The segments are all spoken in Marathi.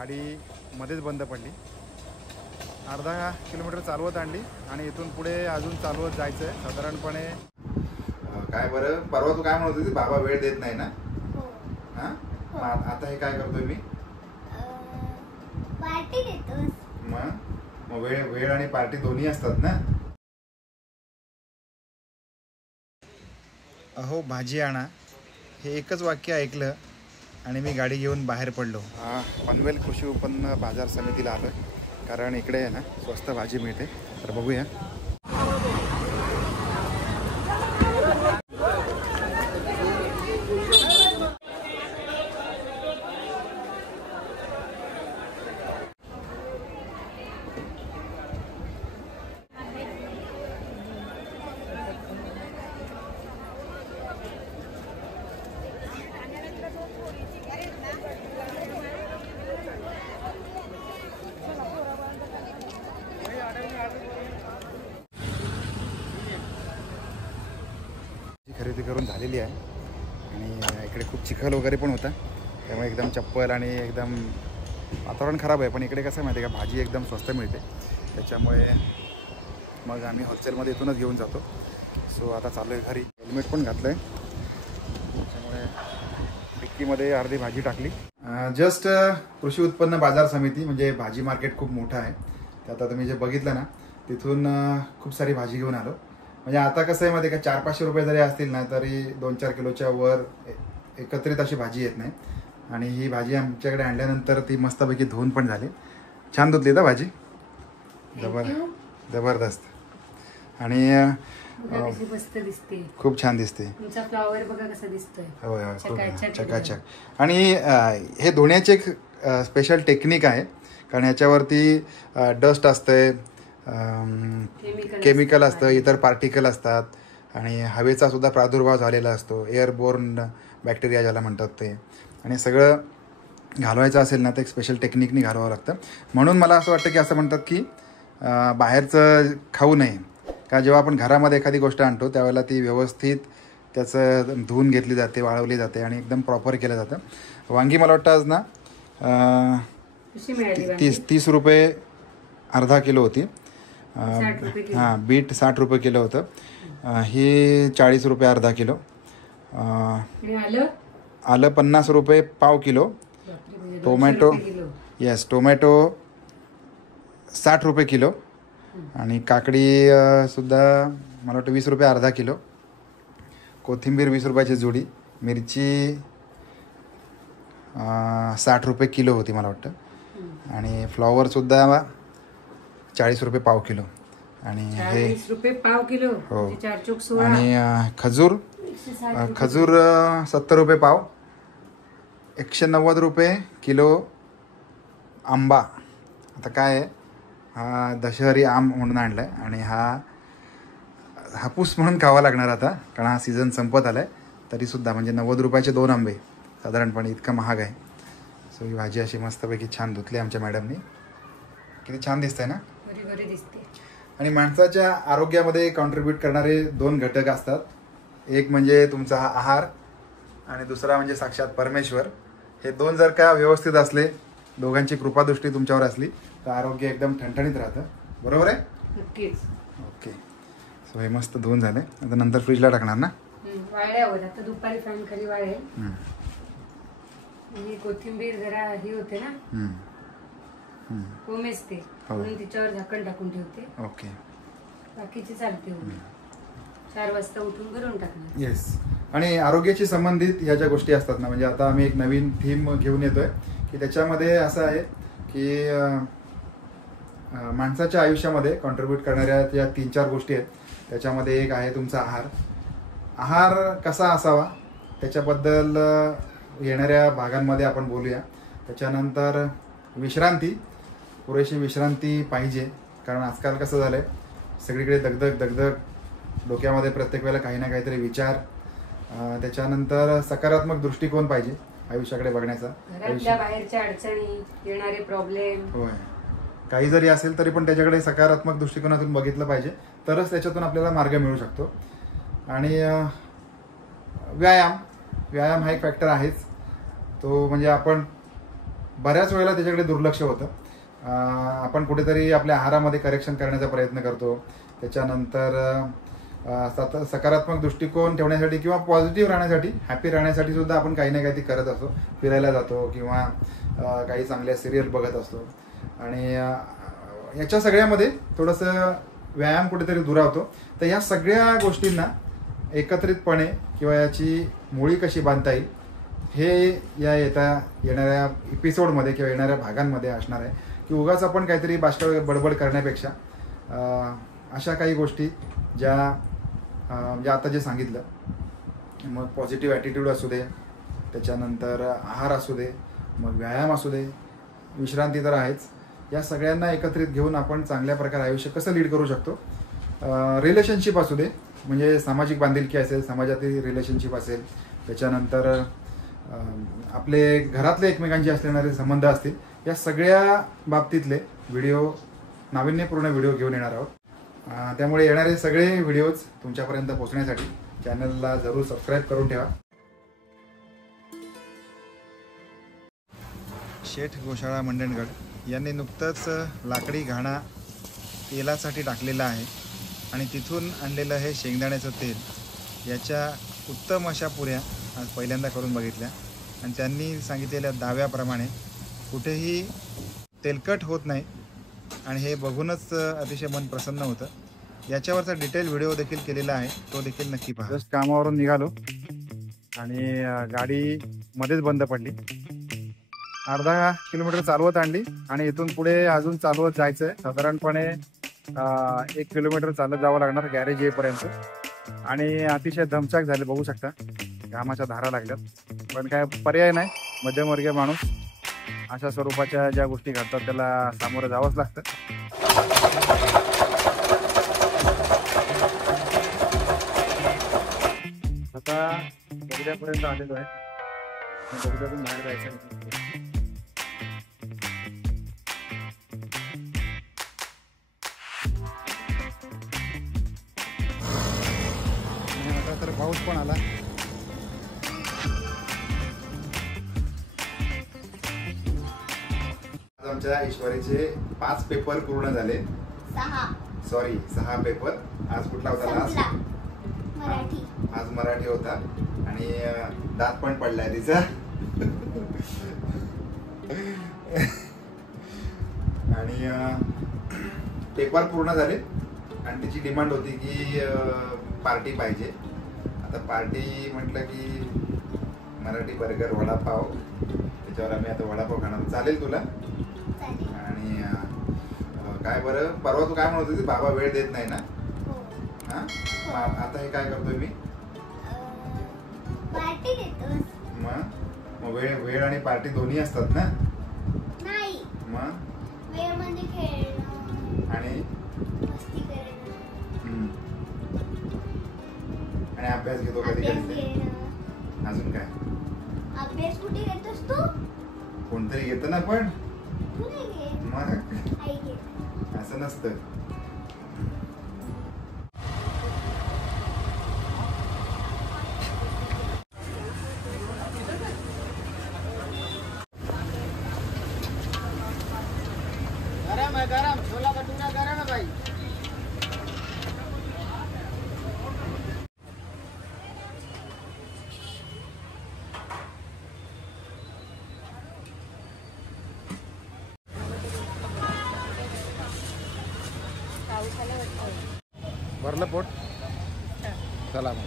गाडी मध्येच बंद पडली. अर्धा किलोमीटर चालवत आणली आणि इथून पुढे अजून चालवत जायचं आहे साधारणपणे. काय बरं, परवा तू काय म्हणत होती, बाबा वेळ देत नाही ना? हां, आता हे काय करतोय मी? पार्टी देतोस. मग वेळ आणि पार्टी दोन्ही असतात ना. अहो भाजी आणा, हे एकच वाक्य ऐकलं आणि मी गाडी घेऊन बाहेर पडलो. पनवेल कृषी उत्पन्न बाजार समितीला आलो आहे, कारण इकडे आहे ना स्वस्त भाजी मिळते. तर बघूया. खरेदी करून झालेली आहे आणि इकडे खूप चिखल वगैरे पण होता, त्यामुळे एकदम चप्पल आणि एकदम वातावरण खराब आहे. पण इकडे कसं माहिती आहे का, भाजी एकदम स्वस्त मिळते, त्याच्यामुळे मग आम्ही होलसेलमध्ये इथूनच घेऊन जातो. सो आता चालू आहे घरी. हेल्मेट पण घातलं आहे, त्याच्यामुळे डिक्कीमध्ये अर्धी भाजी टाकली. जस्ट कृषी उत्पन्न बाजार समिती म्हणजे भाजी मार्केट खूप मोठं आहे. तर आता तुम्ही जे बघितलं ना, तिथून खूप सारी भाजी घेऊन आलो. म्हणजे आता कसं आहे मध्ये का 400-500 रुपये जरी असतील ना, तरी 2-4 किलोच्या वर एकत्रित अशी भाजी येत नाही. आणि ही भाजी आमच्याकडे आणल्यानंतर ती मस्तपैकी धुवून पण झाली. छान धुतली ना भाजी, जबरदस्त. आणि मस्त दिसते, खूप छान दिसते. तुमचा फ्लॉवर बघा कसा दिसतोय. होय होय, खूप चकाचक. आणि हे धुण्याची एक स्पेशल टेक्निक आहे, कारण ह्याच्यावरती डस्ट असते, केमिकल असतं, इतर पार्टिकल असतात आणि हवेचा सुद्धा प्रादुर्भाव झालेला असतो, एअरबोर्न बॅक्टेरिया ज्याला म्हणतात ते. आणि सगळं घालवायचं असेल ना तर एक स्पेशल टेक्निकनी घालवावं लागतं. म्हणून मला असं वाटतं की असं म्हणतात की बाहेरचं खाऊ नये, का जेव्हा आपण घरामध्ये एखादी गोष्ट आणतो त्यावेळेला ती व्यवस्थित त्याचं धुवून घेतली जाते, वाळवली जाते आणि एकदम प्रॉपर केलं जातं. वांगी मला वाटतं आज ना 30 रुपये अर्धा किलो होती. हां, बीट 60 रुपये किलो होतं. ही 40 रुपये अर्धा किलो. आलं 50 रुपये पाव किलो. टोमॅटो, येस, टोमॅटो 60 रुपये किलो. आणि काकडी सुद्धा मला वाटतं 20 रुपये अर्धा किलो. कोथिंबीर 20 रुपयाची जोडी. मिरची 60 रुपये किलो होती मला वाटतं. आणि फ्लॉवरसुद्धा 40 रुपये पाव किलो. आणि हे 40 रुपये पाव किलो. हो. आणि खजूर 70 रुपये पाव. 190 रुपये किलो आंबा. आता काय आहे, हा दशहरी आम म्हणून आणला आहे आणि हा हापूस म्हणून खावा लागणार आता, कारण हा सीझन संपत आला आहे. तरीसुद्धा म्हणजे 90 रुपयाचे 2 आंबे साधारणपणे, इतका महाग आहे. सो ही भाजी अशी मस्तपैकी छान धुतली आमच्या मॅडमनी. किती छान दिसतंय ना. आणि माणसाच्या आरोग्यामध्ये कॉन्ट्रीब्यूट करणारे 2 घटक असतात. एक म्हणजे तुमचा हा आहार आणि दुसरा म्हणजे साक्षात परमेश्वर. हे 2 जर का व्यवस्थित असले, दोघांची कृपादृष्टी तुमच्यावर असली, तर आरोग्य एकदम ठणठणीत राहतं. बरोबर आहे? नक्कीच. ओके. सो हे मस्त धुवून झाले. आता नंतर फ्रीजला टाकणार ना. वाळल्यावर आता दुपारी फॅन खाली वाळेल. आणि कोथिंबीर जरा ही होते ना, कोमेजते, म्हणून तिच्यावर झाकण टाकून ठेवते. ओके. बाकीची चालते. 4 वाजता उठून भरून टाकणार. येस. आणि आरोग्याशी संबंधित ह्या ज्या गोष्टी असतात ना, म्हणजे आता आम्ही एक नवीन थीम घेऊन येतोय की त्याच्यामध्ये असं आहे की माणसाच्या आयुष्यामध्ये कॉन्ट्रीब्यूट करणाऱ्या ज्या 3-4 गोष्टी आहेत, त्याच्यामध्ये एक आहे तुमचा आहार. आहार कसा असावा त्याच्याबद्दल येणाऱ्या भागांमध्ये आपण बोलूया. त्याच्यानंतर विश्रांती, पुरेशी विश्रांती पाहिजे, कारण आजकाल कसं झालं आहे, सगळीकडे दगदग, डोक्यामध्ये प्रत्येक वेळेला काही ना काहीतरी विचार. त्याच्यानंतर सकारात्मक दृष्टिकोन पाहिजे आयुष्याकडे बघण्याचा. बाहेरच्या अडचणी, येणारे प्रॉब्लेम, होय, काही जरी असेल तरी पण त्याच्याकडे सकारात्मक दृष्टिकोनातून बघितलं पाहिजे, तरच त्याच्यातून आपल्याला मार्ग मिळू शकतो. आणि व्यायाम हा एक फॅक्टर आहेच. तो म्हणजे आपण बऱ्याच वेळेला त्याच्याकडे दुर्लक्ष होतं. आपण कुठेतरी आपल्या आहारामध्ये करेक्शन करण्याचा प्रयत्न करतो. त्याच्यानंतर सकारात्मक दृष्टिकोन ठेवण्यासाठी किंवा पॉझिटिव्ह राहण्यासाठी, हॅपी राहण्यासाठी सुद्धा आपण काही ना काही करत असतो. फिरायला जातो किंवा काही चांगल्या सिरियल बघत असतो. आणि याच्या सगळ्यामध्ये थोडंसं व्यायाम कुठेतरी दुरावतो. तर या सगळ्या गोष्टींना एकत्रितपणे किंवा याची मुळी कशी बांधता येईल हे या येणाऱ्या एपिसोडमध्ये किंवा येणाऱ्या भागांमध्ये असणार आहे. की उगाच आपण काहीतरी बाष्कळ बडबड करण्यापेक्षा अशा काही गोष्टी ज्या आता जे सांगितलं, मग पॉझिटिव्ह ॲटिट्यूड असू दे, त्याच्यानंतर आहार असू दे, मग व्यायाम असू दे, विश्रांती तर आहेच, या सगळ्यांना एकत्रित घेऊन आपण चांगल्या प्रकारे आयुष्य कसं लीड करू शकतो. रिलेशनशिप असू दे, म्हणजे सामाजिक बांधिलकी असेल, समाजातील रिलेशनशिप असेल, त्याच्यानंतर आपले घरातले एकमेकांशी असणारे संबंध असतील, या सगळ्या बाबतीतले व्हिडिओ, नाविन्यपूर्ण व्हिडिओ घेऊन येणार आहोत. त्यामुळे येणारे सगळे व्हिडिओज तुमच्यापर्यंत पोहोचण्यासाठी चॅनलला जरूर सबस्क्राईब करून ठेवा. शेठ गोशाळा मंडणगड यांनी नुकतंच लाकडी घाणा तेलासाठी टाकलेला आहे आणि तिथून आणलेलं हे शेंगदाण्याचं तेल, याच्या उत्तम अशा पुऱ्या आज पहिल्यांदा करून बघितल्या. आणि त्यांनी सांगितलेल्या दाव्याप्रमाणे कुठेही तेलकट होत नाही आणि हे बघूनच अतिशय मन प्रसन्न होतं. याच्यावरचा डिटेल व्हिडिओ देखील केलेला आहे, तो देखील नक्की पहा. जस्ट कामावरून निघालो आणि गाडी मध्येच बंद पडली. अर्धा किलोमीटर चालवत आणली आणि इथून पुढे अजून चालवत जायचं आहे. साधारणपणे 1 किलोमीटर चालत जावं लागणार गॅरेज येईपर्यंत. आणि अतिशय दमछाक झाले, बघू शकता घामाच्या धारा लागल्यात. पण काय पर्याय नाही, मध्यमवर्गीय माणूस अशा स्वरूपाच्या ज्या गोष्टी घडतात त्याला सामोरं जावंच लागतं. आता बगड्यापर्यंत आलेलो आहे. बगड्यातून बाहेर जायचं. आता तर पाऊस पण आला. आमच्या ईश्वरीचे 5 पेपर पूर्ण झाले. 6 पेपर. आज कुठला होता लास्ट? मराठी. आज मराठी होता आणि दात पण पडलाय तिचा. आणि पेपर पूर्ण झाले आणि तिची डिमांड होती की पार्टी पाहिजे. आता पार्टी म्हटलं की मराठी बर्गर, वडापाव, त्याच्यावर आम्ही आता वडापाव खाणार. चालेल तुला? आणि काय बरं, परवा तू काय म्हणत होती, बाबा वेळ देत नाही ना? हा, आता हे काय करतोय मी? पार्टी देतोस. मग वेळ आणि पार्टी दोन्ही असतात ना? नाही. मग वेळ म्हणजे खेळणं आणि मस्ती करणं आणि अभ्यास घेतो कधी कधी. अजून काय? अभ्यास कुठे घेतोस तू? कोणतरी घेतं ना, पण तू नाही घेत. मग आई घेत. असं नसतं. गरम छोला भटूरा गरम है भाई. भरलं पोट? चला मग.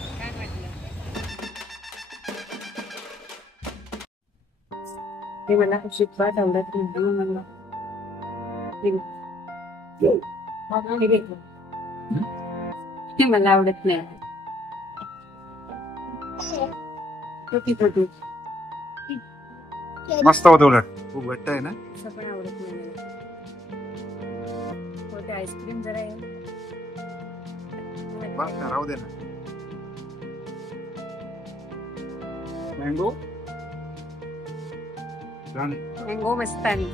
हे मला शिकवायला आवडत नाही. ते मला आवडत नाही. मस्त होतं उलट. खूप घट्ट आहे ना? असं पण आवडत नाही मला. आईस्क्रीम जरा राहू दे ना. मँगो मँगो मस्त आहे.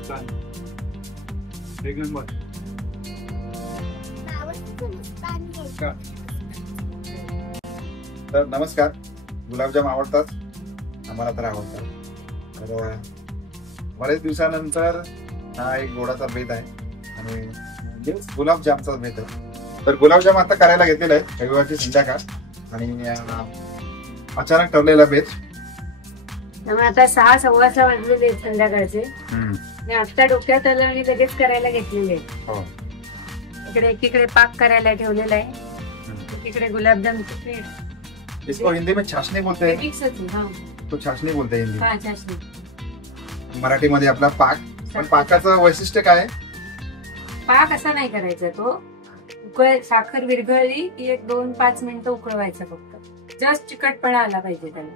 एक नंबर. तर नमस्कार. गुलाबजाम आवडतात? आम्हाला तर आवडतात. तर बरेच दिवसानंतर हा एक गोडाचा बेत आहे आणि गुलाबजामचा बेत आहे. तर गुलाबजाम आता करायला घेतलेला आहे रविवारची संध्याकाळ आणि अचानक ठरलेला बेत. त्यामुळे आता 6:15 वाजलेले आहेत संध्याकाळचे आणि आता डोक्यात आलं आणि लगेच करायला घेतलेले आहेत. हो. इकडे एकीकडे पाक करायला ठेवलेला आहे, एकीकडे गुलाबजामचं पीठ. इसको हिंदी में चाशनी बोलते हैं. मिक्सच आहे. तो चाशनी बोलते हैं हिंदी. हा चाशणी. मराठीमध्ये आपला पाक. पण पाकाचं वैशिष्ट्य काय आहे? पाक असा नाही करायचा, तो साखर विरघळली की 1-2-5 मिनिटं उकळवायचं फक्त. जस्ट चिकटपणा आला पाहिजे त्याला.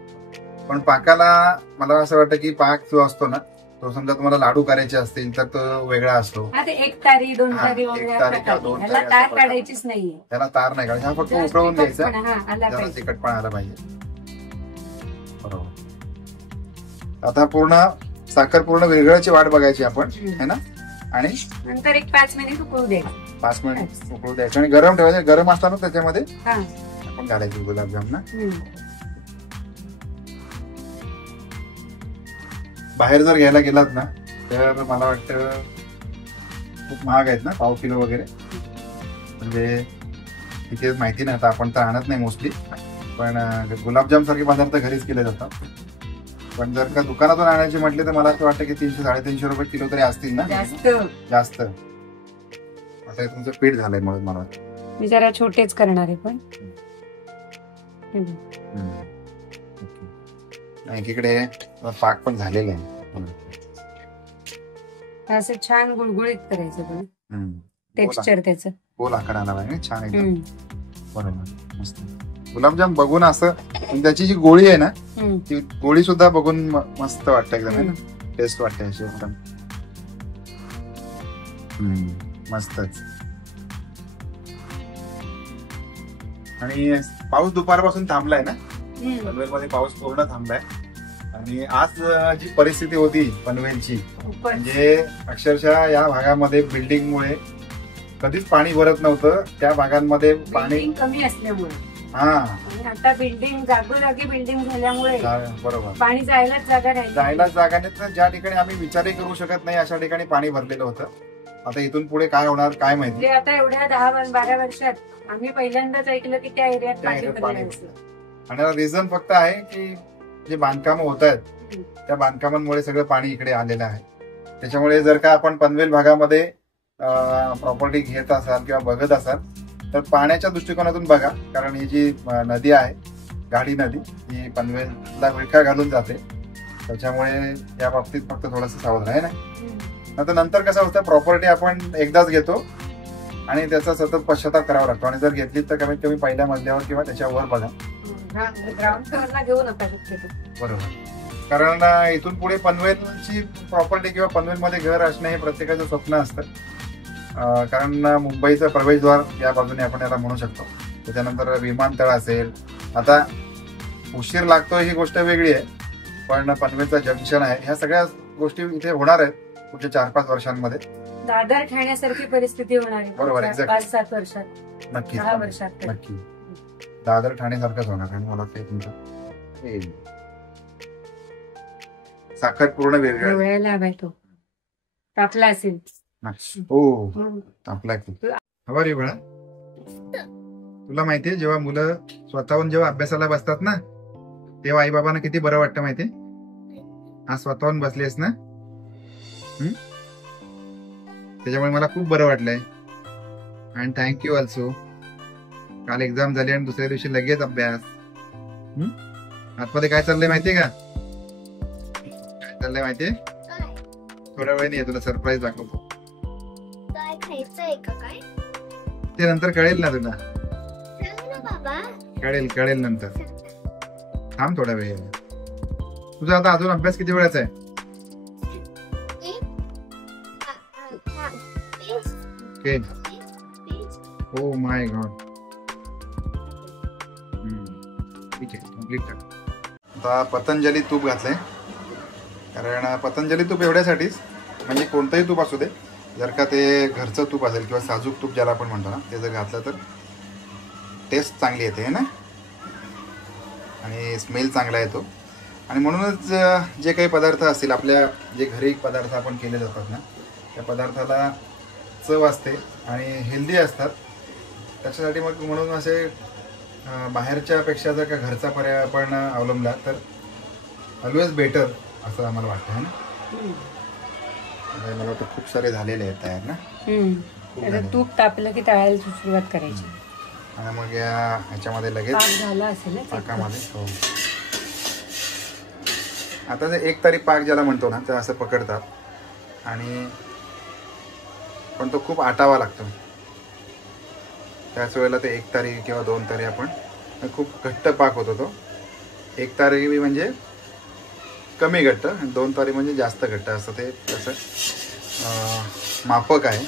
पण पाकाला मला असं वाटतं की पाक जो असतो ना तो समजा तुम्हाला लाडू करायचे असतील तर तो वेगळा असतो. हा, ते 1 तारी 2 हा, तारी 1 वगैरे तारी असं किंवा काही. 2 ह्याला तारी तार असं काढायचीच नाहीये. त्याला तार नाही काढायचा, हा फक्त Just उकळवून द्यायचा. चिकटपणा, हा, आला त्याला पाहिजे. तिखटपणा आला पाहिजे. बरोबर. आता पूर्ण साखर पूर्ण विरघळाची वाट बघायची आपण, है ना? आणि नंतर 5 मिनिट उकळू द्यायचं. 5 मिनिट उकळू द्यायचं आणि गरम ठेवायचं. गरम असताना त्याच्यामध्ये हा. आपण घालायचे गुलाबजाम ना. बाहेर जर घ्यायला गेलात ना तर मला वाटतं खूप महाग आहेत ना, पाव किलो वगैरे. म्हणजे तिथे माहिती नाही, आता आपण तर आणत नाही मोस्टली. पण गुलाबजाम सारखे पदार्थ घरीच केले जातात. पण जर का दुकानातून आणायचे म्हटले तर मला असं वाटतं की 300-350 रुपये किलो तरी असतील ना. जास्त. आता हे तुमचं पीठ झालंय म्हणून मला वाटतं. मी जरा छोटेच करणार आहे पण. एकीकडे पाक पण झालेला आहे. असं छान गुळगुळीत करायचं पण टेक्स्चर त्याचं. गोल आकार आला पाहिजे छान एकदम. बरोबर, मस्त. गुलाबजाम बघून असं त्याची जी गोळी आहे ना ती गोळी सुद्धा बघून मस्त वाटतं एकदम. टेस्ट वाटते अशी एकदम मस्तच. आणि पाऊस दुपारपासून थांबलाय ना. पनवेलमध्ये पाऊस पूर्ण थांबलाय. आणि आज जी परिस्थिती होती पनवेलची म्हणजे अक्षरशः या भागामध्ये बिल्डिंगमुळे कधीच पाणी भरत नव्हतं. त्या भागांमध्ये पाणी कमी असल्यामुळे. हा. आता बिल्डिंग जागोजागी बिल्डिंग झाल्यामुळे बरोबर पाणी जायलाच जागा राहिली. जायलाच जागा नाही. तर ज्या ठिकाणी आम्ही विचारही करू शकत नाही अशा ठिकाणी पाणी भरलेलं होतं. आता इथून पुढे काय होणार काय माहिती. आता एवढ्या 10-12 वर्षात आम्ही पहिल्यांदाच ऐकलं की त्या एरियात पाणी. आणि रिझन फक्त आहे की जे बांधकाम होत आहेत त्या बांधकामांमुळे सगळं पाणी इकडे आलेलं आहे. त्याच्यामुळे जर का आपण पनवेल भागामध्ये प्रॉपर्टी घेत असाल किंवा बघत असाल तर पाण्याच्या दृष्टिकोनातून बघा. कारण ही जी नदी आहे गाडी नदी ही पनवेलला विळखा घालून जाते. त्याच्यामुळे या बाबतीत फक्त थोडंसं सावध आहे ना. नंतर कसं होतं प्रॉपर्टी आपण एकदाच घेतो आणि त्याचा सतत पश्चाताप करावा लागतो. आणि जर घेतली तर कमीत कमी पहिल्या मजल्यावर किंवा त्याच्यावर बघा. ग्राउंड फ्लोअरला घेऊ नका शक्यतो. बरोबर. कारण इथून पुढे पनवेलची प्रॉपर्टी किंवा पनवेलमध्ये घर असणं हे प्रत्येकाचं स्वप्न असतं. कारण मुंबईचं प्रवेशद्वार या बाजूने आपण याला म्हणू शकतो. त्याच्यानंतर विमानतळ असेल. आता उशीर लागतो ही गोष्ट वेगळी आहे पण पनवेलचं जंक्शन आहे. ह्या सगळ्या गोष्टी इथे होणार आहेत पुढच्या 4-5 वर्षांमध्ये. दादर ठाण्यासारखी परिस्थिती होणार आहे. बरोबर, 5-7 वर्षात. नक्की 10 वर्षात नक्की दादर ठाण्यासारखंच होणार. आणि मला ते तुमचं साखर पूर्ण वेगळं वेळेला हवाय तो तापला असेल. हो तापलाय खूप. हवा रे बाळा. तुला माहितीये जेव्हा मुलं स्वतःहून जेव्हा अभ्यासाला बसतात ना तेव्हा आई बाबांना किती बरं वाटतं माहितीये. आज स्वतःहून बसलीस ना त्याच्यामुळे मला खूप बरं वाटलंय. आणि थँक्यू ऑल्सो. काल एक्झाम झाली आणि दुसऱ्या दिवशी लगेच अभ्यास. आतमध्ये काय चाललंय माहितीये का. काय चाललंय माहितीये. थोड्या वेळाने तुला सरप्राईज दाखवतो. काय खायचंय का काय ते नंतर कळेल ना तुला. सांग ना बाबा. कळेल नंतर. थांब थोडा वेळ. तुझा आता अजून अभ्यास किती वेळाचा आहे. Oh my God. ठीक आहे कम्प्लीट कर. आता पतंजली तूप घातलंय. कारण पतंजली तूप एवढ्यासाठीच म्हणजे कोणतंही तूप असू दे जर का ते घरचं तूप असेल किंवा साजूक तूप ज्याला आपण म्हणतो ना ते जर घातलं तर टेस्ट चांगली येते ना आणि स्मेल चांगला येतो. आणि म्हणूनच जे काही पदार्थ असतील आपल्या जे घरी पदार्थ आपण केले जातात ना त्या पदार्थाला चव असते आणि हेल्दी असतात. त्याच्यासाठी मग म्हणून असे बाहेरच्यापेक्षा जर का घरचा पर्याय आपण अवलंबला तर ऑलवेज बेटर असं आम्हाला वाटतं आहे ना. मला वाटतं खूप सारे झालेले आहेत तयार ना. त्याचं तूप तापलं की तळायला सुरुवात करायची. आणि मग ह्याच्यामध्ये लगेच पाक झाला असेल ना पाकामध्ये हो. आता ते एक तारी पाक ज्याला म्हणतो ना ते असं पकडतात आणि पण तो खूप आटावा लागतो. त्याच वेळेला ते एक तारी किंवा 2 तारी आपण खूप घट्ट पाक होतो तो. 1 तारी म्हणजे कमी घट्ट आणि 2 तारी म्हणजे जास्त घट्ट असं ते त्याचं मापक आहे.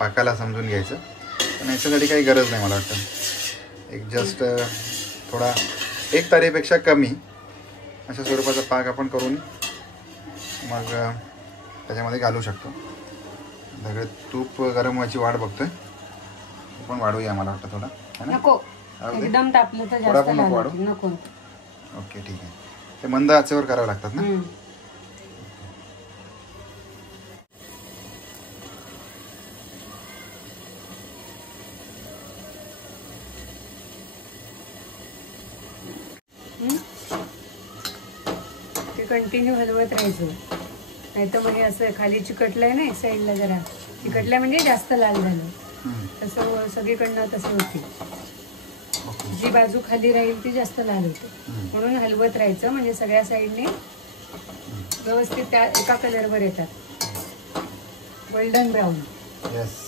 पाकाला समजून घ्यायचं पण याच्यासाठी काही गरज नाही मला वाटतं. एक जस्ट थोडा 1 तारीपेक्षा कमी अशा स्वरूपाचा पाक आपण करून मग त्याच्यामध्ये घालू शकतो. सगळं तूप गरम व्हायची वाट बघतोय. पण वाढूया मला वाटतं थोडा है ना. नको एकदम तापलं तर थोडा जास्त पण नको वाढू. नको. ओके ठीक आहे. ते मंद आचेवर करावं लागतात ना. ते कंटिन्यू हलवत राहायचं नाही तर म्हणजे असं खाली चिकटलंय ना साईडला जरा चिकटलंय म्हणजे जास्त लाल झालं तसं सगळीकडनं तसं होते. जी बाजू खाली राहील ती जास्त लाल होते म्हणून हलवत राहायचं म्हणजे सगळ्या साईडने व्यवस्थित त्या एका कलरवर येतात. Golden brown. Yes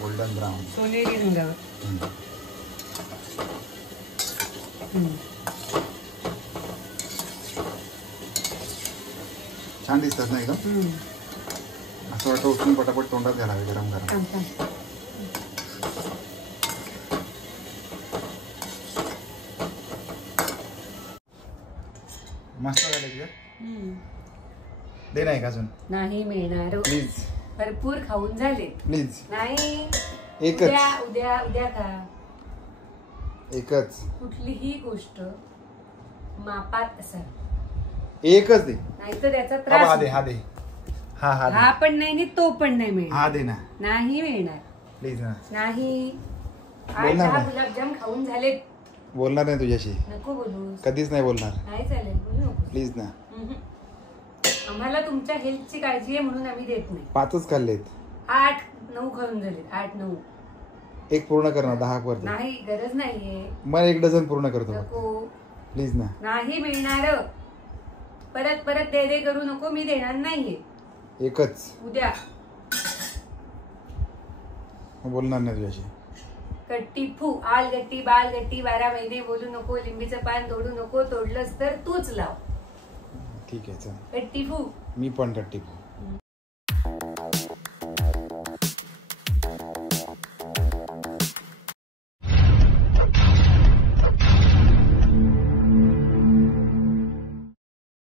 golden brown सोनेरी रंगावर. छान दिसतात ना एकदम. असं वाटतं उठून पटापट तोंडात घालावे गरम गरम. मस्त झाले की दे नाही का अजून. नाही मिळणार प्लीज भरपूर खाऊन झाले. प्लीज नाही एकच उद्या उद्या उद्या खा. एकच कुठलीही गोष्ट मापात असावी. एकच दे. नाहीतर त्याचा हा त्रास दे हा दे हा हा हा पण नाही आणि तो पण नाही मिळणार. हा दे ना नाही मिळणार. प्लीज ना. नाही. बोलणार 8-10 नाही. गुलाबजाम खाऊन झालेत. बोलणार नाही तुझ्याशी. नको बोलू. कधीच नाही बोलणार. नाही चालेल बोलू नको. प्लीज ना. आम्हाला तुमच्या हेल्थची काळजी आहे म्हणून आम्ही देत नाही. 5च खाल्लेत. 8-9 खाऊन झालेत. 8-9. एक पूर्ण कर ना 10 वर. नाही गरज नाहीये. मग 1 डझन पूर्ण करतो नको. प्लीज ना. नाही मिळणार. परत परत दे करू नको. मी देणार नाहीये. एकच. उद्या बोलणार नाही तुझ्याशी. कट्टी फू आलगट्टी बालगट्टी 12 महिने बोलू नको. लिंबीचं पान तोडू नको. तोडलंस तर तूच लाव. ठीक आहे चल. कट्टी फू. मी पण कट्टी फू.